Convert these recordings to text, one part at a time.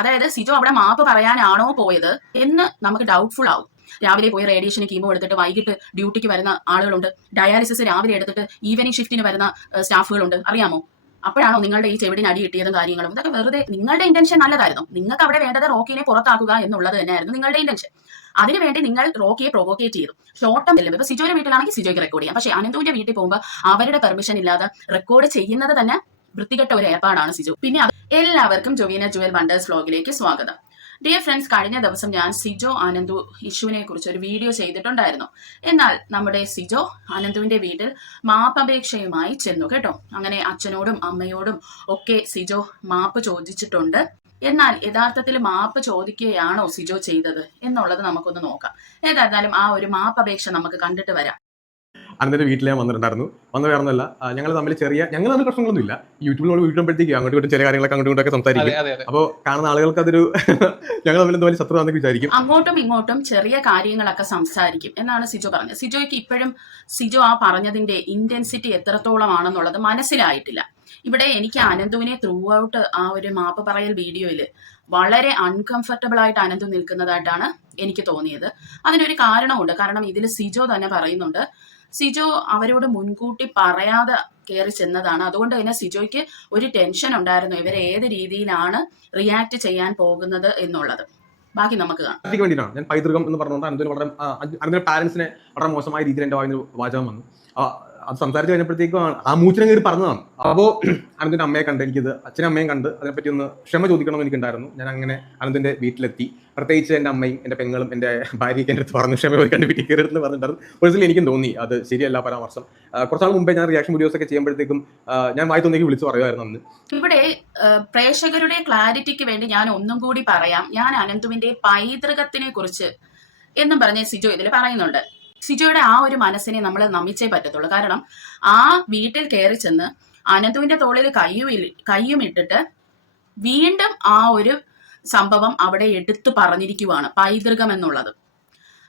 അതായത് സിജോ അവിടെ മാപ്പ് പറയാനാണോ പോയത് എന്ന് നമുക്ക് ഡൗട്ട്ഫുൾ ആവും. രാവിലെ പോയി റേഡിയേഷന് കീമോ എടുത്തിട്ട് വൈകിട്ട് ഡ്യൂട്ടിക്ക് വരുന്ന ആളുകളുണ്ട്. ഡയാലിസിസ് രാവിലെ എടുത്തിട്ട് ഈവനിങ് ഷിഫ്റ്റിന് വരുന്ന സ്റ്റാഫുകളുണ്ട്. അറിയാമോ? അപ്പോഴാണോ നിങ്ങളുടെ ഈ ചെവിടിന് അടി കിട്ടിയതും കാര്യങ്ങളും? ഇതൊക്കെ വെറുതെ നിങ്ങളുടെ ഇന്റൻഷൻ നല്ലതായിരുന്നു. നിങ്ങൾക്ക് അവിടെ വേണ്ടത് റോക്കിനെ പുറത്താക്കുക എന്നുള്ളത് തന്നെയായിരുന്നു നിങ്ങളുടെ ഇന്റൻഷൻ. അതിനുവേണ്ടി നിങ്ങൾ റോക്കിയെ പ്രൊവോക്കേറ്റ് ചെയ്തു. ഷോർട്ട് ടേം ഇപ്പൊ സിജോയുടെ വീട്ടിലാണെങ്കിൽ സിജോയ്ക്ക് റെക്കോർഡ് ചെയ്യാം. പക്ഷേ അനന്തുവിന്റെ വീട്ടിൽ പോകുമ്പോൾ അവരുടെ പെർമിഷൻ ഇല്ലാതെ റെക്കോർഡ് ചെയ്യുന്നത് തന്നെ വൃത്തികെട്ട ഒരു ഏർപ്പാടാണ് സിജു. പിന്നെ എല്ലാവർക്കും ജോവിന ജുവൽ വണ്ടേഴ്സ് വ്ലോഗിലേക്ക് സ്വാഗതം. ഡിയർ ഫ്രണ്ട്സ്, കഴിഞ്ഞ ദിവസം ഞാൻ സിജോ ആനന്ദു ഇഷ്യൂവിനെ കുറിച്ച് ഒരു വീഡിയോ ചെയ്തിട്ടുണ്ടായിരുന്നു. എന്നാൽ നമ്മുടെ സിജോ ആനന്ദുവിന്റെ വീട്ടിൽ മാപ്പപേക്ഷയുമായി ചെന്നു കേട്ടോ. അങ്ങനെ അച്ഛനോടും അമ്മയോടും ഒക്കെ സിജോ മാപ്പ് ചോദിച്ചിട്ടുണ്ട്. എന്നാൽ യഥാർത്ഥത്തിൽ മാപ്പ് ചോദിക്കുകയാണോ സിജോ ചെയ്തത് എന്നുള്ളത് നമുക്കൊന്ന് നോക്കാം. ഏതായിരുന്നാലും ആ ഒരു മാപ്പപേക്ഷ നമുക്ക് കണ്ടിട്ട് വരാം. അനന്തിന്റെ വീട്ടിൽ ഞാൻ വന്നിട്ടുണ്ടായിരുന്നു. വന്ന വേറൊന്നുമല്ല, ഞങ്ങൾ തമ്മിൽ പ്രശ്നങ്ങളൊന്നുമില്ല. യൂട്യൂബിൽ വീട്ടുമ്പോഴത്തേക്ക് അങ്ങോട്ടും ഇങ്ങോട്ടും ചില കാര്യങ്ങളൊക്കെ അങ്ങോട്ടും ഇങ്ങോട്ടൊക്കെ സംസാരിക്കും. അപ്പോൾ കാണുന്ന ആളുകൾക്ക് അതൊരു ഞങ്ങൾ തമ്മിൽ എന്തുപോലെ ശത്രുവാണെന്ന് വിചാരിക്കും. അങ്ങോട്ടും ഇങ്ങോട്ടും ചെറിയ കാര്യങ്ങളൊക്കെ സംസാരിക്കും എന്നാണ് സിജോ പറഞ്ഞത്. സിജോയ്ക്ക് ഇപ്പോഴും സിജോ ആ പറഞ്ഞതിന്റെ ഇന്റൻസിറ്റി എത്രത്തോളമാണെന്നുള്ളത് മനസ്സിലായിട്ടില്ല. ഇവിടെ എനിക്ക് അനന്തുവിനെ ത്രൂ ഔട്ട് ആ ഒരു മാപ്പ് പറയൽ വീഡിയോയിൽ വളരെ അൺകംഫർട്ടബിൾ ആയിട്ട് അനന്തു നിൽക്കുന്നതായിട്ടാണ് എനിക്ക് തോന്നിയത്. അതിനൊരു കാരണമുണ്ട്. കാരണം ഇതിൽ സിജോ തന്നെ പറയുന്നുണ്ട്, സിജോ അവരോട് മുൻകൂട്ടി പറയാതെ കയറി ചെന്നതാണ്. അതുകൊണ്ട് തന്നെ സിജോയ്ക്ക് ഒരു ടെൻഷൻ ഉണ്ടായിരുന്നു ഇവർ ഏത് രീതിയിലാണ് റിയാക്ട് ചെയ്യാൻ പോകുന്നത് എന്നുള്ളത്. ബാക്കി നമുക്ക് കാണാം. വേണ്ടിയിട്ടാണ് ഞാൻ പൈതൃകം എന്ന് പറഞ്ഞുകൊണ്ട് അനന്തിന്റെ പാരന്റ്സിനെ വളരെ മോശമായ രീതിയിൽ എന്റെ വായിന്ന് വാചകം വന്നു. അത് സംസാരിച്ച് കഴിഞ്ഞപ്പോഴത്തേക്കും ആ മൂച്ചിനെ കയറി പറഞ്ഞതാണ്. അപ്പോൾ അനന്തിന്റെ അമ്മയെ കണ്ട് എനിക്കിത് അച്ഛനും അമ്മയും കണ്ട് അതിനെപ്പറ്റി ഒന്ന് ക്ഷമ ചോദിക്കണമെന്ന് എനിക്കുണ്ടായിരുന്നു. ഞാൻ അങ്ങനെ അനന്തിന്റെ വീട്ടിലെത്തി. പ്രത്യേകിച്ച് എൻ്റെ അമ്മയും എൻ്റെ പെങ്ങളും എൻ്റെ ഭാര്യയ്ക്ക് എൻ്റെ അടുത്ത് പറഞ്ഞു ക്ഷമ ചോദിക്കാൻ വീട്ടിൽ കയറിയെന്ന് പറഞ്ഞിട്ടുണ്ടായിരുന്നു. പേഴ്സണലി എനിക്കും തോന്നി അത് ശരിയല്ല പരാമർശം. കുറച്ചാൾ മുമ്പേ ഞാൻ റിയാക്ഷൻ വീഡിയോസ് ഒക്കെ ചെയ്യുമ്പോഴത്തേക്കും ഞാൻ വായി തോന്നിയേക്ക് വിളിച്ചു പറയുമായിരുന്നു അന്ന്. ഇവിടെ പ്രേക്ഷകരുടെ ക്ലാരിറ്റിക്ക് വേണ്ടി ഞാൻ ഒന്നും കൂടി പറയാം. ഞാൻ അനന്തുവിന്റെ പൈതൃകത്തിനെ കുറിച്ച് എന്നും പറഞ്ഞ് സിജോ ഇതിൽ പറയുന്നുണ്ട്. സിജോയുടെ ആ ഒരു മനസ്സിനെ നമ്മൾ നമിച്ചേ പറ്റത്തുള്ളൂ. കാരണം ആ വീട്ടിൽ കയറി ചെന്ന് അനന്തുവിന്റെ തോളിൽ കയ്യും ഇട്ടിട്ട് വീണ്ടും ആ ഒരു സംഭവം അവിടെ എടുത്തു പറഞ്ഞിരിക്കുവാണ്, പൈതൃകം എന്നുള്ളത്.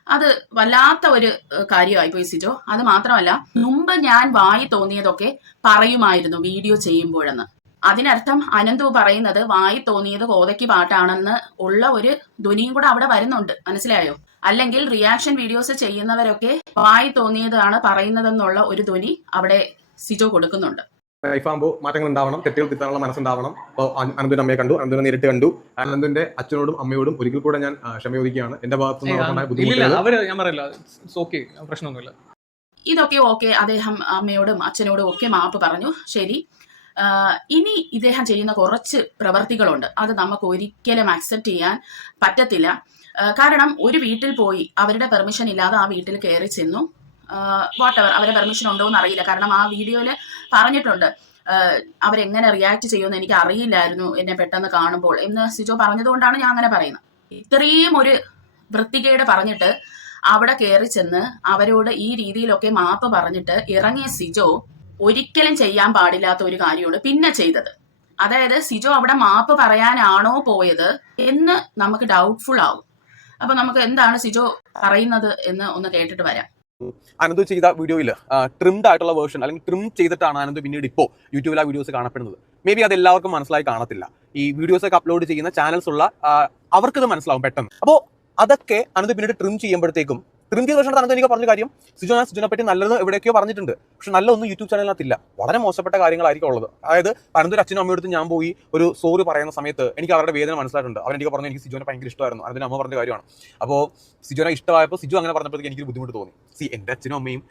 അത് വല്ലാത്ത ഒരു കാര്യമായിപ്പോയി സിജോ. അത് മാത്രമല്ല, മുമ്പ് ഞാൻ വായി തോന്നിയതൊക്കെ പറയുമായിരുന്നു വീഡിയോ ചെയ്യുമ്പോഴെന്ന്. അതിനർത്ഥം അനന്തു പറയുന്നത് വായി തോന്നിയത് കോതയ്ക്ക് പാട്ടാണെന്ന് ഉള്ള ഒരു ധ്വനിയും കൂടെ അവിടെ വരുന്നുണ്ട്. മനസ്സിലായോ? അല്ലെങ്കിൽ റിയാക്ഷൻ വീഡിയോസ് ചെയ്യുന്നവരൊക്കെ വായി തോന്നിയതാണ് പറയുന്നതെന്നുള്ള ഒരു ധ്വനി അവിടെ സിജോ കൊടുക്കുന്നുണ്ട്. ലൈഫാകുമ്പോൾ മാറ്റങ്ങൾ ഉണ്ടാവണം, തെറ്റുകൾ തിരുത്താനുള്ള മനസ്സുണ്ടാവണം. അപ്പോൾ അനന്തിന്റെ അമ്മയെ കണ്ടു, അനന്തിനെ നേരിട്ട് കണ്ടു. അനന്തിന്റെ അച്ഛനോടും അമ്മയോടും ഒരിക്കൽ കൂടെ ഞാൻ ക്ഷമ ചോദിക്കുകയാണ്. എന്റെ ഭാഗത്തുനിന്ന് പ്രശ്നമൊന്നുമില്ല. ഇതൊക്കെ ഓക്കെ. അദ്ദേഹം അമ്മയോടും അച്ഛനോടും ഒക്കെ മാപ്പ് പറഞ്ഞു. ശരി. ഇനി ഇദ്ദേഹം ചെയ്യുന്ന കുറച്ച് പ്രവർത്തികളുണ്ട്. അത് നമുക്ക് ഒരിക്കലും അക്സെപ്റ്റ് ചെയ്യാൻ പറ്റത്തില്ല. കാരണം ഒരു വീട്ടിൽ പോയി അവരുടെ പെർമിഷൻ ഇല്ലാതെ ആ വീട്ടിൽ കയറി ചെന്നു. വാട്ടെവർ അവരുടെ പെർമിഷൻ ഉണ്ടോ എന്ന് അറിയില്ല. കാരണം ആ വീഡിയോയിൽ പറഞ്ഞിട്ടുണ്ട് അവരെങ്ങനെ റിയാക്ട് ചെയ്യുമെന്ന് എനിക്ക് അറിയില്ലായിരുന്നു എന്നെ പെട്ടെന്ന് കാണുമ്പോൾ എന്ന് സിജോ പറഞ്ഞതുകൊണ്ടാണ് ഞാൻ അങ്ങനെ പറയുന്നത്. ഇത്രയും ഒരു വൃത്തികേട് പറഞ്ഞിട്ട് അവിടെ കയറി ചെന്ന് അവരോട് ഈ രീതിയിലൊക്കെ മാപ്പ് പറഞ്ഞിട്ട് ഇറങ്ങിയ സിജോ ഒരിക്കലും ചെയ്യാൻ പാടില്ലാത്ത ഒരു കാര്യമാണ് പിന്നെ ചെയ്തത്. അതായത് സിജോ അവിടെ മാപ്പ് പറയാനാണോ പോയത് എന്ന് നമുക്ക് ഡൗട്ട്ഫുൾ ആവും. അപ്പൊ നമുക്ക് എന്താണ് സിജോ പറയുന്നത് എന്ന് ഒന്ന് കേട്ടിട്ട് വരാം. അനന്തു ചെയ്ത വീഡിയോയിൽ ട്രിംഡ് ആയിട്ടുള്ള വേർഷൻ അല്ലെങ്കിൽ ട്രിം ചെയ്തിട്ടാണ് അനന്തു പിന്നീട് ഇപ്പോൾ യൂട്യൂബിൽ ആ വീഡിയോസ് കാണപ്പെടുന്നത്. മേ ബി അത് എല്ലാവർക്കും മനസ്സിലായി കാണത്തില്ല. ഈ വീഡിയോസ് ഒക്കെ അപ്ലോഡ് ചെയ്യുന്ന ചാനൽസ് ഉള്ള അവർക്കത് മനസ്സിലാവും പെട്ടെന്ന്. അപ്പോൾ അതൊക്കെ അനന്തു പിന്നീട് ട്രിം ചെയ്യുമ്പോഴത്തേക്കും ട്രിം ചെയ്ത വേർഷൻ അനന്തു എനിക്ക് പറഞ്ഞ കാര്യം സിജോനെ പറ്റി നല്ലത് എവിടെയൊക്കെയോ പറഞ്ഞിട്ടുണ്ട്. പക്ഷെ നല്ലതൊന്നും യൂട്യൂബ് ചാനലിനകത്തില്ല. വളരെ മോശപ്പെട്ട കാര്യങ്ങളായിരിക്കും ഉള്ളത്. അതായത് അനന്തൊരു അച്ഛനും അമ്മയോടുത്ത് ഞാൻ പോയി ഒരു സോറി പറയുന്ന സമയത്ത് എനിക്ക് അവരുടെ വേദന മനസ്സിലായിട്ടുണ്ട്. അവരെനിക്ക് പറഞ്ഞു എനിക്ക് സിജോനെ ഭയങ്കര ഇഷ്ടമായിരുന്നു. അതിന് അമ്മ പറഞ്ഞ കാര്യമാണ്. അപ്പോൾ സിജോനെ ഇഷ്ടമായപ്പോൾ സിജോ അങ്ങനെ പറഞ്ഞപ്പോഴത്തേക്ക് എനിക്ക് ബുദ്ധിമുട്ട് തോന്നി. എൻ്റെ അച്ഛനും അമ്മയും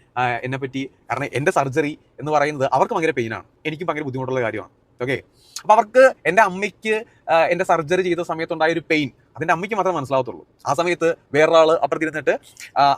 എന്നെ പറ്റി, കാരണം എൻ്റെ സർജറി എന്ന് പറയുന്നത് അവർക്ക് ഭയങ്കര പെയിനാണ്, എനിക്കും ഭയങ്കര ബുദ്ധിമുട്ടുള്ള കാര്യമാണ്. ഓക്കെ, അപ്പോൾ അവർക്ക് എൻ്റെ അമ്മയ്ക്ക് എൻ്റെ സർജറി ചെയ്ത സമയത്തുണ്ടായ ഒരു പെയിൻ അതിൻ്റെ അമ്മയ്ക്ക് മാത്രമേ മനസ്സിലാവത്തുള്ളൂ. ആ സമയത്ത് വേറൊരാൾ അപ്പുറത്തിരുന്നിട്ട്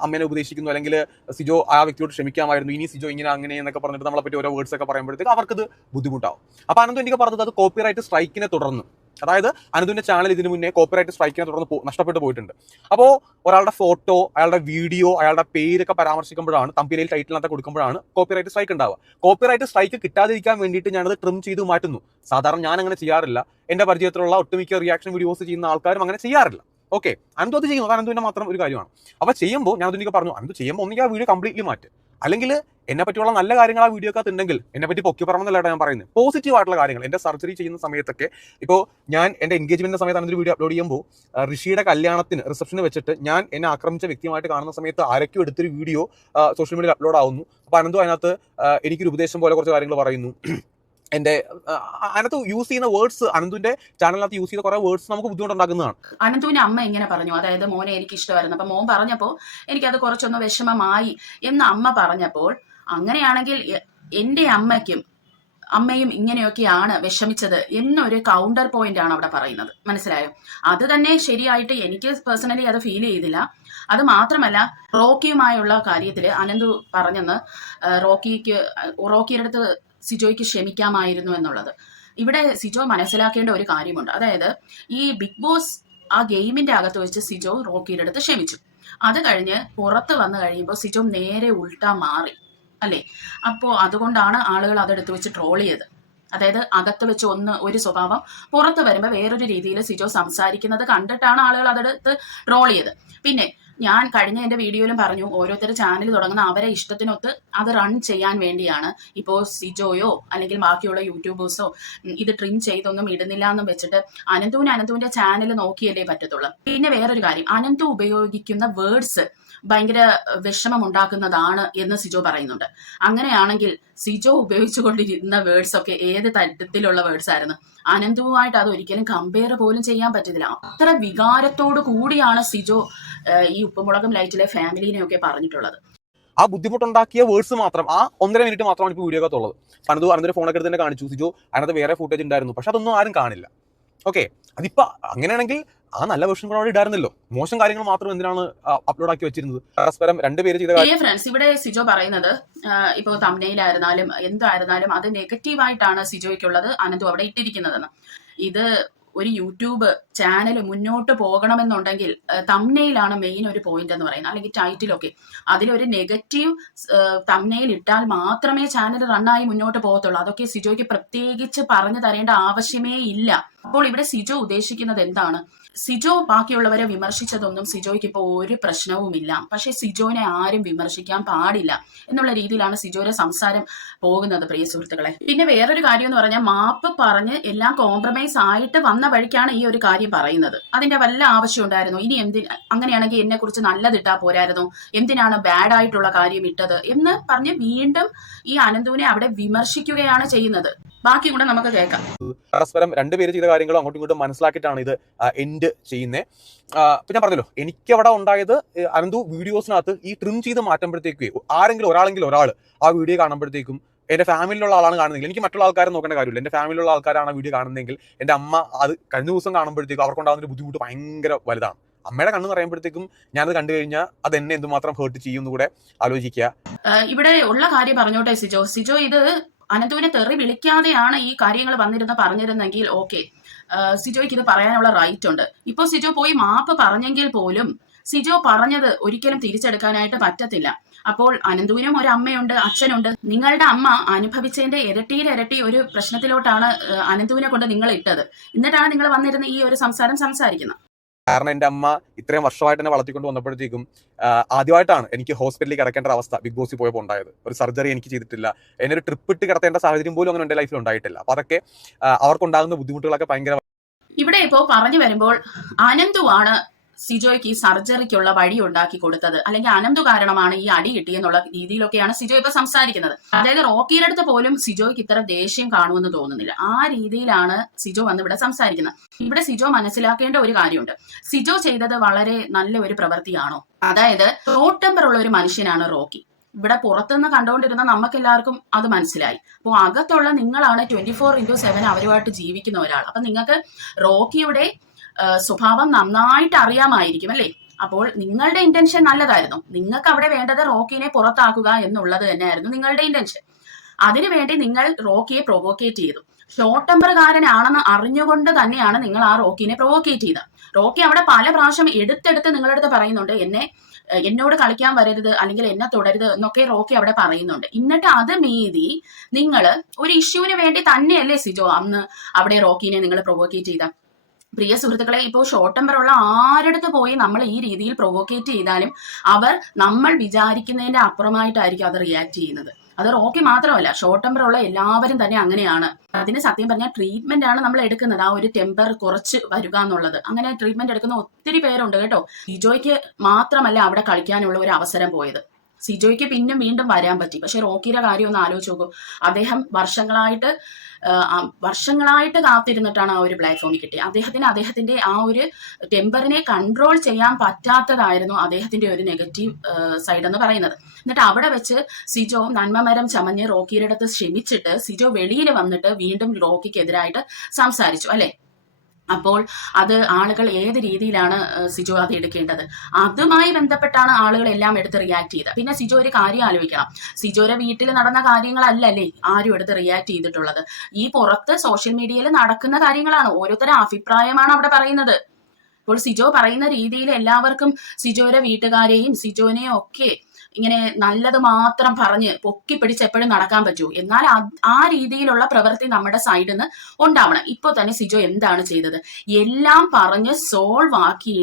അമ്മേനെ ഉപദേശിക്കുന്നു, അല്ലെങ്കിൽ സിജോ ആ വ്യക്തിയോട് ക്ഷമിക്കാമായിരുന്നു, ഇനി സിജോ ഇങ്ങനെ അങ്ങനെ എന്നൊക്കെ പറഞ്ഞിട്ട് നമ്മളെ പറ്റി ഓരോ വേർഡ്സ് ഒക്കെ പറയുമ്പോഴത്തേക്ക് അവർക്കത് ബുദ്ധിമുട്ടാവും. അപ്പോൾ അനന്തു എനിക്ക് പറഞ്ഞത് അത് കോപ്പിറൈറ്റ് സ്ട്രൈക്കിനെ തുടർന്ന്, അതായത് അനന്തുവിന്റെ ചാനൽ ഇതിനു മുന്നേ കോപ്പിറൈറ്റ് സ്ട്രൈക്കിനെ തുടർന്ന് നഷ്ടപ്പെട്ടു പോയിട്ടുണ്ട്. അപ്പോൾ ഒരാളുടെ ഫോട്ടോ, അയാളുടെ വീഡിയോ, അയാളുടെ പേരൊക്കെ പരാമർശിക്കുമ്പോഴാണ്, തമ്പനയിൽ ടൈറ്റിലൊക്കെ കൊടുക്കുമ്പോഴാണ് കോപ്പിറൈറ്റ് സ്ട്രൈക്ക് ഉണ്ടാവുക. കോപ്പിറൈറ്റ് സ്ട്രൈക്ക് കിട്ടാതിരിക്കാൻ വേണ്ടിയിട്ട് ഞാനത് ട്രിം ചെയ്ത് മാറ്റുന്നു. സാധാരണ ഞാൻ അങ്ങനെ ചെയ്യാറില്ല. എൻ്റെ പരിചയത്തിലുള്ള ഒട്ടുമിക്ക റിയാക്ഷൻ വീഡിയോസ് ചെയ്യുന്ന ആൾക്കാരും അങ്ങനെ ചെയ്യാറില്ല. ഓക്കെ, അനന്തു അത് ചെയ്യുന്നു, അനന്തുവിന്റെ മാത്രം ഒരു കാര്യമാണ്. അപ്പോൾ ചെയ്യുമ്പോൾ ഞാൻ അതിനൊക്കെ പറഞ്ഞു, അനന്തു ചെയ്യുമ്പോൾ ഒന്നിക്ക് ആ വീഡിയോ കംപ്ലീറ്റ്ലി മാറ്റും. അല്ലെങ്കിൽ എന്നെ പറ്റിയുള്ള നല്ല കാര്യങ്ങൾ ആ വീഡിയോ ഒക്കെ ഉണ്ടെങ്കിൽ എന്നെ പറ്റി പൊക്കി പറഞ്ഞല്ല ഞാൻ പറയുന്നത്, പോസിറ്റീവ് ആയിട്ടുള്ള കാര്യങ്ങൾ. എൻ്റെ സർജറി ചെയ്യുന്ന സമയത്തൊക്കെ ഇപ്പോൾ ഞാൻ എൻ്റെ എൻഗേജ്മെന്റിന്റെ സമയത്താണ് ഒരു വീഡിയോ അപ്ലോഡ് ചെയ്യുമ്പോൾ ഋഷിയുടെ കല്യാണത്തിന് റിസപ്ഷന് വെച്ചിട്ട് ഞാൻ എന്നെ ആക്രമിച്ച വ്യക്തിയുമായിട്ട് കാണുന്ന സമയത്ത് ആരൊക്കെയോ എടുത്തൊരു വീഡിയോ സോഷ്യൽ മീഡിയയിൽ അപ്ലോഡ് ആവുന്നു. അപ്പോൾ അനന്തു അതിനകത്ത് എനിക്കൊരു ഉപദേശം പോലെ കുറച്ച് കാര്യങ്ങൾ പറയുന്നു. എന്റെ അതിനകത്ത് യൂസ് ചെയ്യുന്ന വേർഡ്സ്, അനന്തുവിന്റെ ചാനലിനകത്ത് യൂസ് ചെയ്ത കുറെ വേർഡ്സ് നമുക്ക് ബുദ്ധിമുട്ടുണ്ടാക്കുന്നതാണ്. അനന്തുവിന്റെ അമ്മ ഇങ്ങനെ പറഞ്ഞു, അതായത് മോനെ എനിക്ക് ഇഷ്ടമായിരുന്നു, അപ്പൊ മോൻ പറഞ്ഞപ്പോൾ എനിക്കത് കുറച്ചൊന്ന് വിഷമമായി എന്ന് അമ്മ പറഞ്ഞപ്പോൾ, അങ്ങനെയാണെങ്കിൽ എന്റെ അമ്മയും ഇങ്ങനെയൊക്കെയാണ് വിഷമിച്ചത് എന്നൊരു കൗണ്ടർ പോയിന്റ് ആണ് അവിടെ പറയുന്നത്. മനസ്സിലായോ? അത് തന്നെ ശരിയായിട്ട് എനിക്ക് പേഴ്സണലി അത് ഫീൽ ചെയ്തില്ല. അത് മാത്രമല്ല, റോക്കിയുമായുള്ള കാര്യത്തിൽ അനന്തു പറഞ്ഞെന്ന് റോക്കിയുടെ അടുത്ത് സിജോയ്ക്ക് ക്ഷമിക്കാമായിരുന്നു എന്നുള്ളത്. ഇവിടെ സിജോ മനസ്സിലാക്കേണ്ട ഒരു കാര്യമുണ്ട്. അതായത് ഈ ബിഗ് ബോസ് ആ ഗെയിമിന്റെ അകത്ത് വെച്ച് സിജോ റോക്കിയുടെ അടുത്ത് ക്ഷമിച്ചു. അത് കഴിഞ്ഞ് പുറത്ത് വന്നു കഴിയുമ്പോൾ സിജോ നേരെ ഉൾട്ടാ മാറി അല്ലേ? അപ്പോൾ അതുകൊണ്ടാണ് ആളുകൾ അതെടുത്ത് വെച്ച് ട്രോൾ ചെയ്ത്. അതായത് അകത്ത് വെച്ച് ഒരു സ്വഭാവം, പുറത്ത് വരുമ്പോൾ വേറൊരു രീതിയിൽ സിജോ സംസാരിക്കുന്നത് കണ്ടിട്ടാണ് ആളുകൾ അതെടുത്ത് ട്രോൾ ചെയ്ത്. പിന്നെ ഞാൻ കഴിഞ്ഞ എൻ്റെ വീഡിയോയിലും പറഞ്ഞു, ഓരോരുത്തർ ചാനൽ തുടങ്ങുന്ന അവരെ ഇഷ്ടത്തിനൊത്ത് അത് റൺ ചെയ്യാൻ വേണ്ടിയാണ്. ഇപ്പോൾ സിജോയോ അല്ലെങ്കിൽ ബാക്കിയുള്ള യൂട്യൂബേഴ്സോ ഇത് ട്രിം ചെയ്തൊന്നും ഇടുന്നില്ല എന്നും വെച്ചിട്ട് അനന്തുവിന്റെ ചാനൽ നോക്കിയല്ലേ പറ്റത്തുള്ളൂ. പിന്നെ വേറൊരു കാര്യം, അനന്തു ഉപയോഗിക്കുന്ന വേർഡ്സ് ഭയങ്കര വിഷമം ഉണ്ടാക്കുന്നതാണ് എന്ന് സിജോ പറയുന്നുണ്ട്. അങ്ങനെയാണെങ്കിൽ സിജോ ഉപയോഗിച്ചുകൊണ്ടിരുന്ന വേർഡ്സ് ഒക്കെ ഏത് തരത്തിലുള്ള വേർഡ്സ് ആയിരുന്നു? അനന്തുവുമായിട്ട് അത് ഒരിക്കലും കമ്പയർ പോലും ചെയ്യാൻ പറ്റത്തില്ല. അത്ര വികാരത്തോടു കൂടിയാണ് സിജോ ഈ ഉപ്പുമുളകും ലൈറ്റിലെ ഫാമിലിനെയൊക്കെ പറഞ്ഞിട്ടുള്ളത്. ആ ബുദ്ധിമുട്ടുണ്ടാക്കിയ വേർഡ്സ് മാത്രം, ആ 1.5 മിനിറ്റ് മാത്രമാണ് ഇപ്പോൾ വീഡിയോ ഒക്കെ ഉള്ളത്. അനന്തുവിന്റെ ഫോണൊക്കെ എടുത്ത് തന്നെ കാണിച്ചു, സിജോ അതിനകത്ത് വേറെ ഫുട്ടേജ് ഉണ്ടായിരുന്നു, പക്ഷെ അതൊന്നും ആരും കാണില്ല. ഓക്കെ, അതിപ്പോ അങ്ങനെയാണെങ്കിൽ ആ നല്ല വേർഷൻ കൂടെ അവിടെ ഇടായിരുന്നല്ലോ. മോശം കാര്യങ്ങൾ മാത്രം എന്തിനാണ് അപ്ലോഡ് ആക്കി വെച്ചിരുന്നത്? പരസ്പരം രണ്ടുപേര് ചെയ്ത കാര്യം. ഫ്രണ്ട്സ്, ഇവിടെ സിജോ പറയുന്നത് ഇപ്പോൾ തംബ്നെയിലായിരുന്നാലും എന്തായിരുന്നാലും അത് നെഗറ്റീവായിട്ടാണ് സിജോയ്ക്കുള്ളത് അനന്തു അവിടെ ഇട്ടിരിക്കുന്നതെന്ന്. ഇത് ഒരു യൂട്യൂബ് ചാനൽ മുന്നോട്ട് പോകണമെന്നുണ്ടെങ്കിൽ തംബ്നെയിലാണ് മെയിൻ ഒരു പോയിന്റ് എന്ന് പറയുന്നത്, അല്ലെങ്കിൽ ടൈറ്റിലൊക്കെ. അതിലൊരു നെഗറ്റീവ് തംബ്നെയിൽ ഇട്ടാൽ മാത്രമേ ചാനൽ റണ്ണായി മുന്നോട്ട് പോകത്തുള്ളൂ. അതൊക്കെ സിജോയ്ക്ക് പ്രത്യേകിച്ച് പറഞ്ഞു തരേണ്ട ആവശ്യമേ ഇല്ല. അപ്പോൾ ഇവിടെ സിജോ ഉദ്ദേശിക്കുന്നത് എന്താണ്? സിജോ ബാക്കിയുള്ളവരെ വിമർശിച്ചതൊന്നും സിജോയ്ക്ക് ഇപ്പോൾ ഒരു പ്രശ്നവുമില്ല, പക്ഷെ സിജോനെ ആരും വിമർശിക്കാൻ പാടില്ല എന്നുള്ള രീതിയിലാണ് സിജോയുടെ സംസാരം പോകുന്നത്, പ്രിയ സുഹൃത്തുക്കളെ. പിന്നെ വേറൊരു കാര്യം എന്ന് പറഞ്ഞാൽ, മാപ്പ് പറഞ്ഞ് എല്ലാം കോംപ്രമൈസ് ആയിട്ട് വന്ന വഴിക്കാണ് ഈ ഒരു കാര്യം പറയുന്നത്. അതിന്റെ വല്ല ആവശ്യം ഉണ്ടായിരുന്നു? ഇനി അങ്ങനെയാണെങ്കിൽ എന്നെ കുറിച്ച് നല്ലതിട്ടാ പോരായിരുന്നു, എന്തിനാണ് ബാഡ് ആയിട്ടുള്ള കാര്യം ഇട്ടത് എന്ന് പറഞ്ഞ് വീണ്ടും ഈ അനന്തുവിനെ അവിടെ വിമർശിക്കുകയാണ് ചെയ്യുന്നത്. ബാക്കി കൂടെ നമുക്ക് കേൾക്കാം. പരസ്പരം രണ്ടുപേര് ചെയ്ത കാര്യങ്ങളും അങ്ങോട്ടും ഇങ്ങോട്ടും മനസ്സിലാക്കിയിട്ടാണ് ഇത് എൻഡ് ചെയ്യുന്നത്. ഇപ്പൊ ഞാൻ പറഞ്ഞല്ലോ, എനിക്കവിടെ ഉണ്ടായത് അനന്തു വീഡിയോസിനകത്ത് ഈ ട്രിം ചെയ്ത് മാറ്റുമ്പോഴത്തേക്ക് ഒരാളെങ്കിലും ഒരാൾ ആ വീഡിയോ കാണുമ്പോഴത്തേക്കും എന്റെ ഫാമിലിയിലുള്ള ആളാണ് കാണുന്നെങ്കിൽ എനിക്ക് മറ്റുള്ള ആൾക്കാരെ നോക്കേണ്ട കാര്യമില്ല. എന്റെ ഫാമിലിയിലുള്ള ആൾക്കാരാണ് വീഡിയോ കാണുന്നതെങ്കിൽ എന്റെ അമ്മ അത് കഴിഞ്ഞ ദിവസം കാണുമ്പോഴത്തേക്കും അവർക്കുണ്ടാകുന്ന ബുദ്ധിമുട്ട് ഭയങ്കര വലുതാണ്. അമ്മയുടെ കണ്ണ് പറയുമ്പോഴത്തേക്കും ഞാനത് കണ്ടു കഴിഞ്ഞാൽ അത് എന്നെ എന്തുമാത്രം ഹേർട്ട് ചെയ്യുമെന്ന് കൂടെ ആലോചിക്കുക. ഇവിടെ ഉള്ള കാര്യം പറഞ്ഞോട്ടെ സിജോ ഇത് അനന്തുവിനെ തെറി വിളിക്കാതെയാണ് ഈ കാര്യങ്ങൾ പറഞ്ഞിരുന്നെങ്കിൽ ഓക്കെ, സിജോയ്ക്ക് ഇത് പറയാനുള്ള റൈറ്റ് ഉണ്ട്. ഇപ്പൊ സിജോ പോയി മാപ്പ് പറഞ്ഞെങ്കിൽ പോലും സിജോ പറഞ്ഞത് ഒരിക്കലും തിരിച്ചെടുക്കാനായിട്ട് പറ്റത്തില്ല. അപ്പോൾ അനന്തുവിനും ഒരു അമ്മയുണ്ട്, അച്ഛനുണ്ട്. നിങ്ങളുടെ അമ്മ അനുഭവിച്ചതിന്റെ ഇരട്ടിയിലിരട്ടി ഒരു പ്രശ്നത്തിലോട്ടാണ് അനന്തുവിനെ കൊണ്ട് നിങ്ങൾ ഇട്ടത്. എന്നിട്ടാണ് നിങ്ങൾ വന്നിരുന്ന ഈ ഒരു സംസാരിക്കുന്നത്. കാരണം എൻ്റെ അമ്മ ഇത്രയും വർഷമായിട്ട് എന്നെ വളർത്തിക്കൊണ്ട് വന്നപ്പോഴത്തേക്കും ആദ്യമായിട്ടാണ് എനിക്ക് ഹോസ്പിറ്റലിൽ കിടക്കേണ്ട അവസ്ഥ ബിഗ് ബോസിൽ പോയപ്പോൾ ഉണ്ടായത്. ഒരു സർജറി എനിക്ക് ചെയ്തിട്ടില്ല, എന്നെ ഒരു ട്രിപ്പ് ഇട്ട് കിടത്തേണ്ട സാഹചര്യം പോലും അങ്ങനെ എൻ്റെ ലൈഫിൽ ഉണ്ടായിട്ടില്ല. അപ്പൊ അതൊക്കെ അവർക്കുണ്ടാകുന്ന ബുദ്ധിമുട്ടുകളൊക്കെ ഭയങ്കര. ഇവിടെ ഇപ്പോൾ പറഞ്ഞു വരുമ്പോൾ അനന്തുവാണ് സിജോയ്ക്ക് ഈ സർജറിക്കുള്ള വഴി ഉണ്ടാക്കി കൊടുത്തത്, അല്ലെങ്കിൽ അനന്തു കാരണമാണ് ഈ അടി കിട്ടിയെന്നുള്ള രീതിയിലൊക്കെയാണ് സിജോ ഇപ്പൊ സംസാരിക്കുന്നത്. അതായത് റോക്കിയുടെ അടുത്ത് പോലും സിജോയ്ക്ക് ഇത്ര ദേഷ്യം കാണുമെന്ന് തോന്നുന്നില്ല. ആ രീതിയിലാണ് സിജോ വന്ന് ഇവിടെ സംസാരിക്കുന്നത്. ഇവിടെ സിജോ മനസ്സിലാക്കേണ്ട ഒരു കാര്യമുണ്ട്. സിജോ ചെയ്തത് വളരെ നല്ല ഒരു പ്രവൃത്തിയാണോ? അതായത് ഷോർട്ട് ടെമ്പർ ഉള്ള ഒരു മനുഷ്യനാണ് റോക്കി. ഇവിടെ പുറത്തുനിന്ന് കണ്ടുകൊണ്ടിരുന്ന നമുക്ക് എല്ലാവർക്കും അത് മനസ്സിലായി. അപ്പോൾ അകത്തുള്ള നിങ്ങളാണ് 24/7 അവരുമായിട്ട് ജീവിക്കുന്ന ഒരാൾ. അപ്പൊ നിങ്ങൾക്ക് റോക്കിയുടെ സ്വഭാവം നന്നായിട്ട് അറിയാമായിരിക്കും അല്ലേ? അപ്പോൾ നിങ്ങളുടെ ഇന്റൻഷൻ നല്ലതായിരുന്നു. നിങ്ങൾക്ക് അവിടെ വേണ്ടത് റോക്കിനെ പുറത്താക്കുക എന്നുള്ളത് തന്നെയായിരുന്നു നിങ്ങളുടെ ഇന്റൻഷൻ. അതിനുവേണ്ടി നിങ്ങൾ റോക്കിയെ പ്രൊവോക്കേറ്റ് ചെയ്തു. ഷോർട്ട് ടെമ്പറുകാരനാണെന്ന് അറിഞ്ഞുകൊണ്ട് തന്നെയാണ് നിങ്ങൾ ആ റോക്കിനെ പ്രൊവോക്കേറ്റ് ചെയ്തത്. റോക്കി അവിടെ പല പ്രാവശ്യം എടുത്തെടുത്ത് നിങ്ങളുടെ അടുത്ത് പറയുന്നുണ്ട്, എന്നോട് കളിക്കാൻ വരരുത്, അല്ലെങ്കിൽ എന്നെ തുടരുത് എന്നൊക്കെ റോക്കി അവിടെ പറയുന്നുണ്ട്. എന്നിട്ട് അത് മീതി നിങ്ങൾ ഒരു ഇഷ്യൂവിന് വേണ്ടി തന്നെയല്ലേ സിജോ അന്ന് അവിടെ റോക്കിനെ നിങ്ങൾ പ്രൊവോക്കേറ്റ് ചെയ്ത? പ്രിയ സുഹൃത്തുക്കളെ, ഇപ്പോൾ ഷോർട്ട് ടെമ്പർ ഉള്ള ആരടുത്ത് പോയി നമ്മൾ ഈ രീതിയിൽ പ്രൊവോക്കേറ്റ് ചെയ്താലും അവർ നമ്മൾ വിചാരിക്കുന്നതിന്റെ അപ്പുറമായിട്ടായിരിക്കും അത് റിയാക്ട് ചെയ്യുന്നത്. അത് റോക്കി മാത്രമല്ല, ഷോർട്ട് ടെമ്പർ ഉള്ള എല്ലാവരും തന്നെ അങ്ങനെയാണ്. അതിന് സത്യം പറഞ്ഞാൽ ട്രീറ്റ്മെന്റ് ആണ് നമ്മൾ എടുക്കുന്നത്, ആ ഒരു ടെമ്പർ കുറച്ച് വരിക എന്നുള്ളത്. അങ്ങനെ ട്രീറ്റ്മെന്റ് എടുക്കുന്ന ഒത്തിരി പേരുണ്ട് കേട്ടോ. സിജോയ്ക്ക് മാത്രമല്ല അവിടെ കളിക്കാനുള്ള ഒരു അവസരം പോയത്. സിജോയ്ക്ക് പിന്നും വീണ്ടും വരാൻ പറ്റി. പക്ഷെ റോക്കിയുടെ കാര്യം ഒന്ന് ആലോചിച്ച് നോക്കൂ. അദ്ദേഹം വർഷങ്ങളായിട്ട് കാത്തിരുന്നിട്ടാണ് ആ ഒരു പ്ലാറ്റ്ഫോമിൽ കിട്ടിയത്. അദ്ദേഹത്തിന്റെ ആ ഒരു ടെമ്പറിനെ കൺട്രോൾ ചെയ്യാൻ പറ്റാത്തതായിരുന്നു അദ്ദേഹത്തിന്റെ ഒരു നെഗറ്റീവ് സൈഡ് എന്ന് പറയുന്നത്. എന്നിട്ട് അവിടെ വെച്ച് സിജോ നന്മമരം ചമഞ്ഞ് റോക്കിയുടെ അടുത്ത് ക്ഷമിച്ചിട്ട് സിജോ വെളിയിൽ വന്നിട്ട് വീണ്ടും റോക്കിക്കെതിരായിട്ട് സംസാരിച്ചു അല്ലെ. അപ്പോൾ അത് ആളുകൾ ഏത് രീതിയിലാണ് സിജോ അത് എടുക്കേണ്ടത്, അതുമായി ബന്ധപ്പെട്ടാണ് ആളുകൾ എല്ലാം എടുത്ത് റിയാക്ട് ചെയ്തത്. പിന്നെ സിജോ ഒരു കാര്യം ആലോചിക്കണം, സിജോയുടെ വീട്ടിൽ നടന്ന കാര്യങ്ങളല്ലല്ലേ ആരും എടുത്ത് റിയാക്ട് ചെയ്തിട്ടുള്ളത്. ഈ പുറത്ത് സോഷ്യൽ മീഡിയയിൽ നടക്കുന്ന കാര്യങ്ങളാണ്, ഓരോരുത്തരുടെ അഭിപ്രായമാണ് അവിടെ പറയുന്നത്. ഇപ്പോൾ സിജോ പറയുന്ന രീതിയിൽ എല്ലാവർക്കും സിജോയുടെ വീട്ടുകാരെയും സിജോനെയും ഒക്കെ ഇങ്ങനെ നല്ലത് മാത്രം പറഞ്ഞ് പൊക്കി പിടിച്ച് എപ്പോഴും നടക്കാൻ പറ്റൂ. എന്നാൽ ആ രീതിയിലുള്ള പ്രവൃത്തി നമ്മുടെ സൈഡിൽ നിന്ന് ഉണ്ടാവണം. ഇപ്പോൾ തന്നെ സിജോ എന്താണ് ചെയ്തത്, എല്ലാം പറഞ്ഞ് സോൾവ് ആക്കി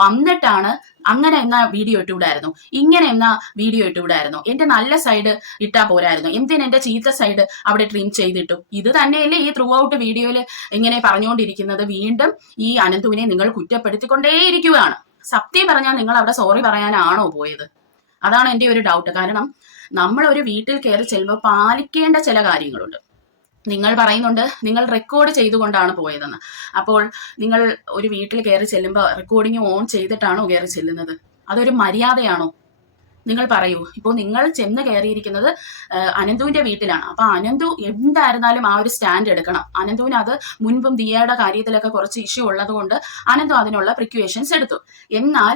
വന്നിട്ടാണ് അങ്ങനെ എന്നാ വീഡിയോ ഇട്ടുകൂടായിരുന്നു, ഇങ്ങനെ എന്നാ വീഡിയോ ഇട്ടുകൂടായിരുന്നു, എന്റെ നല്ല സൈഡ് ഇട്ടാ പോരായിരുന്നു, എന്തിന് എന്റെ ചീത്ത സൈഡ് അവിടെ ട്രീം ചെയ്തിട്ടു. ഇത് തന്നെയല്ലേ ഈ ത്രൂ ഔട്ട് വീഡിയോയിൽ ഇങ്ങനെ പറഞ്ഞുകൊണ്ടിരിക്കുന്നത്. വീണ്ടും ഈ അനന്തുവിനെ നിങ്ങൾ കുറ്റപ്പെടുത്തിക്കൊണ്ടേയിരിക്കുകയാണ്. സത്യം പറഞ്ഞാൽ നിങ്ങൾ അവിടെ സോറി പറയാനാണോ പോയത്? അതാണ് എൻ്റെ ഒരു ഡൗട്ട്. കാരണം നമ്മൾ ഒരു വീട്ടിൽ കയറി ചെല്ലുമ്പോൾ പാലിക്കേണ്ട ചില കാര്യങ്ങളുണ്ട്. നിങ്ങൾ പറയുന്നുണ്ട് നിങ്ങൾ റെക്കോർഡ് ചെയ്തുകൊണ്ടാണ് പോയതെന്ന്. അപ്പോൾ നിങ്ങൾ ഒരു വീട്ടിൽ കയറി ചെല്ലുമ്പോൾ റെക്കോർഡിങ് ഓൺ ചെയ്തിട്ടാണോ കയറി ചെല്ലുന്നത്? അതൊരു മര്യാദയാണോ? നിങ്ങൾ പറയൂ. ഇപ്പോൾ നിങ്ങൾ ചെന്ന് കയറിയിരിക്കുന്നത് അനന്തുവിന്റെ വീട്ടിലാണ്. അപ്പൊ അനന്തു എന്തായിരുന്നാലും ആ ഒരു സ്റ്റാൻഡ് എടുക്കണം. അനന്തുവിന് അത് മുൻപും ദിയയുടെ കാര്യത്തിലൊക്കെ കുറച്ച് ഇഷ്യൂ ഉള്ളത് കൊണ്ട് അനന്തു അതിനുള്ള പ്രിക്വേഷൻസ് എടുത്തു. എന്നാൽ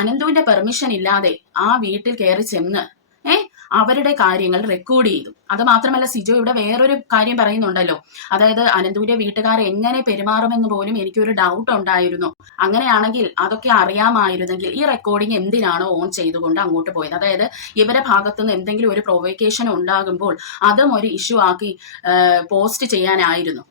അനന്തുവിന്റെ പെർമിഷൻ ഇല്ലാതെ ആ വീട്ടിൽ കയറി ചെന്ന് അവരുടെ കാര്യങ്ങൾ റെക്കോർഡ് ചെയ്തു. അത് മാത്രമല്ല സിജോ ഇവിടെ വേറൊരു കാര്യം പറയുന്നുണ്ടല്ലോ, അതായത് അനന്തുവിന്റെ വീട്ടുകാർ എങ്ങനെ പെരുമാറുമെന്ന് പോലും എനിക്കൊരു ഡൗട്ട് ഉണ്ടായിരുന്നു. അങ്ങനെയാണെങ്കിൽ അതൊക്കെ അറിയാമായിരുന്നെങ്കിൽ ഈ റെക്കോർഡിംഗ് എന്തിനാണ് ഓൺ ചെയ്തുകൊണ്ട് അങ്ങോട്ട് പോയത്? അതായത് ഇവരുടെ ഭാഗത്തുനിന്ന് എന്തെങ്കിലും ഒരു പ്രൊവോക്കേഷൻ ഉണ്ടാകുമ്പോൾ അതും ഒരു ഇഷ്യൂ ആക്കി പോസ്റ്റ് ചെയ്യാനായിരുന്നു.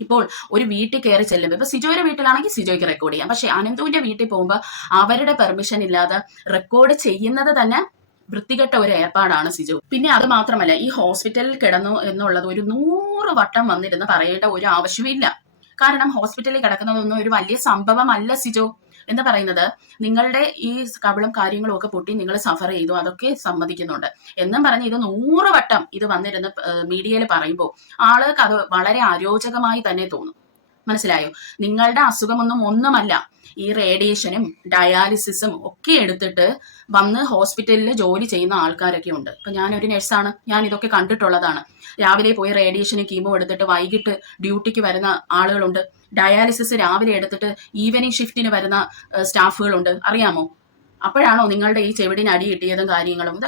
ഇപ്പോൾ ഒരു വീട്ടിൽ കയറി ചെല്ലുമ്പോൾ ഇപ്പൊ സിജോയുടെ വീട്ടിലാണെങ്കിൽ സിജോയ്ക്ക് റെക്കോർഡ് ചെയ്യാം. പക്ഷെ അനന്തുവിന്റെ വീട്ടിൽ പോകുമ്പോൾ അവരുടെ പെർമിഷൻ ഇല്ലാതെ റെക്കോർഡ് ചെയ്യുന്നത് തന്നെ വൃത്തികെട്ട ഒരു ഏർപ്പാടാണ് സിജോ. പിന്നെ അത് മാത്രമല്ല, ഈ ഹോസ്പിറ്റലിൽ കിടന്നു എന്നുള്ളത് ഒരു 100 വട്ടം വന്നിരുന്ന് പറയേണ്ട ഒരു ആവശ്യമില്ല. കാരണം ഹോസ്പിറ്റലിൽ കിടക്കുന്നതൊന്നും ഒരു വലിയ സംഭവമല്ല സിജോ. എന്ന് പറയുന്നത് നിങ്ങളുടെ ഈ കവിളും കാര്യങ്ങളും ഒക്കെ പൊട്ടി നിങ്ങൾ സഫർ ചെയ്തു, അതൊക്കെ സമ്മതിക്കുന്നുണ്ട് എന്നും പറഞ്ഞ് ഇത് 100 വട്ടം ഇത് വന്നിരുന്ന് മീഡിയയിൽ പറയുമ്പോൾ ആളുകൾക്ക് അത് വളരെ അരോചകമായി തന്നെ തോന്നും. മനസ്സിലായോ? നിങ്ങളുടെ ഒന്നുമല്ല, ഈ റേഡിയേഷനും ഡയാലിസിസും ഒക്കെ എടുത്തിട്ട് വന്ന് ഹോസ്പിറ്റലിൽ ജോലി ചെയ്യുന്ന ആൾക്കാരൊക്കെ ഉണ്ട്. ഇപ്പൊ ഞാനൊരു നഴ്സാണ്, ഞാൻ ഇതൊക്കെ കണ്ടിട്ടുള്ളതാണ്. രാവിലെ പോയി റേഡിയേഷനും കീമോ എടുത്തിട്ട് വൈകിട്ട് ഡ്യൂട്ടിക്ക് വരുന്ന ആളുകളുണ്ട്. ഡയാലിസിസ് രാവിലെ എടുത്തിട്ട് ഈവനിങ് ഷിഫ്റ്റിന് വരുന്ന സ്റ്റാഫുകളുണ്ട്. അറിയാമോ? അപ്പോഴാണോ നിങ്ങളുടെ ഈ ചെവിടിന് അടി കിട്ടിയതും കാര്യങ്ങളും?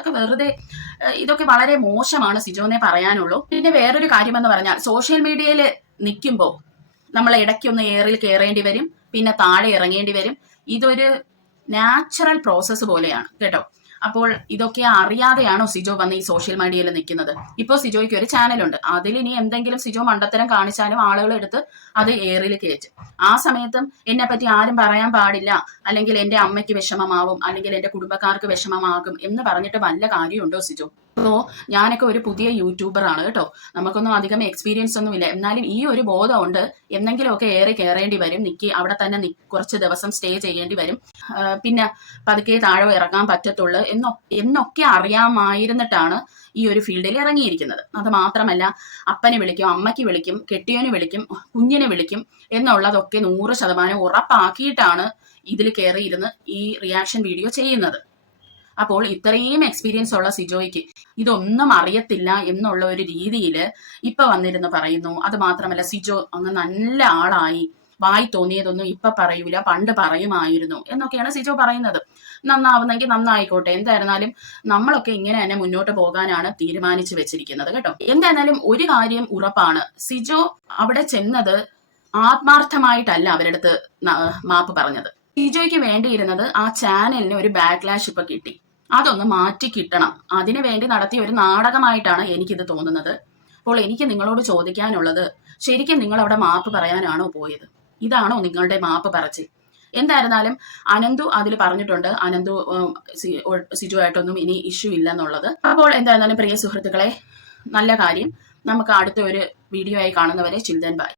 ഇതൊക്കെ വളരെ മോശമാണ് സിജോനെ പറയാനുള്ളൂ. പിന്നെ വേറൊരു കാര്യമെന്ന് പറഞ്ഞാൽ സോഷ്യൽ മീഡിയയിൽ നിൽക്കുമ്പോൾ നമ്മൾ ഇടയ്ക്കൊന്ന് എയറിൽ കയറേണ്ടി വരും, പിന്നെ താഴെ ഇറങ്ങേണ്ടി വരും. ഇതൊരു നാച്ചുറൽ പ്രോസസ്സ് പോലെയാണ് കേട്ടോ. അപ്പോൾ ഇതൊക്കെ അറിയാതെയാണോ സിജോ വന്ന് ഈ സോഷ്യൽ മീഡിയയിൽ നിൽക്കുന്നത്? ഇപ്പോൾ സിജോയ്ക്ക് ഒരു ചാനലുണ്ട്, അതിൽ ഇനി എന്തെങ്കിലും സിജോ മണ്ടത്തരം കാണിച്ചാലും ആളുകൾ എടുത്ത് അത് എയറിൽ കയറ്റും. ആ സമയത്തും എന്നെ പറ്റി ആരും പറയാൻ പാടില്ല, അല്ലെങ്കിൽ എന്റെ അമ്മയ്ക്ക് വിഷമമാവും, അല്ലെങ്കിൽ എന്റെ കുടുംബക്കാർക്ക് വിഷമമാകും എന്ന് പറഞ്ഞിട്ട് വല്ല കാര്യമുണ്ടോ സിജോ? അപ്പോൾ ഞാനൊക്കെ ഒരു പുതിയ യൂട്യൂബറാണ് കേട്ടോ, നമുക്കൊന്നും അധികം എക്സ്പീരിയൻസ് ഒന്നുമില്ല. എന്നാലും ഈ ഒരു ബോധമുണ്ട്, എന്തെങ്കിലുമൊക്കെ ഏറെ കയറേണ്ടി വരും, അവിടെ തന്നെ കുറച്ച് ദിവസം സ്റ്റേ ചെയ്യേണ്ടി വരും, പിന്നെ പതുക്കെ താഴെ ഇറങ്ങാൻ പറ്റത്തുള്ളൂ എന്നൊക്കെ അറിയാമായിരുന്നിട്ടാണ് ഈ ഒരു ഫീൽഡിൽ ഇറങ്ങിയിരിക്കുന്നത്. അത് മാത്രമല്ല അപ്പനെ വിളിക്കും, അമ്മയ്ക്ക് വിളിക്കും, കെട്ടിയോന് വിളിക്കും, കുഞ്ഞിനെ വിളിക്കും എന്നുള്ളതൊക്കെ 100% ഉറപ്പാക്കിയിട്ടാണ് ഇതിൽ കയറിയിരുന്ന് ഈ റിയാക്ഷൻ വീഡിയോ ചെയ്യുന്നത്. അപ്പോൾ ഇത്രയും എക്സ്പീരിയൻസ് ഉള്ള സിജോയ്ക്ക് ഇതൊന്നും അറിയത്തില്ല എന്നുള്ള ഒരു രീതിയിൽ ഇപ്പൊ വന്നിരുന്ന് പറയുന്നു. അത് മാത്രമല്ല സിജോ അങ്ങ് നല്ല ആളായി, വായി തോന്നിയതൊന്നും ഇപ്പൊ പറയൂല, പണ്ട് പറയുമായിരുന്നു എന്നൊക്കെയാണ് സിജോ പറയുന്നത്. നന്നാവുന്നെങ്കിൽ നന്നായിക്കോട്ടെ, എന്തായിരുന്നാലും നമ്മളൊക്കെ ഇങ്ങനെ തന്നെ മുന്നോട്ട് പോകാനാണ് തീരുമാനിച്ചു വെച്ചിരിക്കുന്നത് കേട്ടോ. എന്തായിരുന്നാലും ഒരു കാര്യം ഉറപ്പാണ്, സിജോ അവിടെ ചെന്നത് ആത്മാർത്ഥമായിട്ടല്ല അവരുടെ അടുത്ത് മാപ്പ് പറഞ്ഞത്. സിജോയ്ക്ക് വേണ്ടിയിരുന്നത് ആ ചാനലിന് ഒരു ബാക്ക്ലാഷ് ഇപ്പൊ കിട്ടി, അതൊന്ന് മാറ്റി കിട്ടണം. അതിനു വേണ്ടി നടത്തിയ ഒരു നാടകമായിട്ടാണ് എനിക്കിത് തോന്നുന്നത്. അപ്പോൾ എനിക്ക് നിങ്ങളോട് ചോദിക്കാനുള്ളത്, ശരിക്കും നിങ്ങൾ അവിടെ മാപ്പ് പറയാനാണോ പോയത്? ഇതാണോ നിങ്ങളുടെ മാപ്പ് പറച്ചിൽ? എന്തായിരുന്നാലും അനന്തു അതിൽ പറഞ്ഞിട്ടുണ്ട്, അനന്തു സിജുവായിട്ടൊന്നും ഇനി ഇഷ്യൂ ഇല്ല എന്നുള്ളത്. അപ്പോൾ എന്തായിരുന്നാലും പ്രിയ സുഹൃത്തുക്കളെ, നല്ല കാര്യം. നമുക്ക് അടുത്ത ഒരു വീഡിയോ ആയി കാണുന്നവരെ ചിൽഡ്രൻ ബൈ.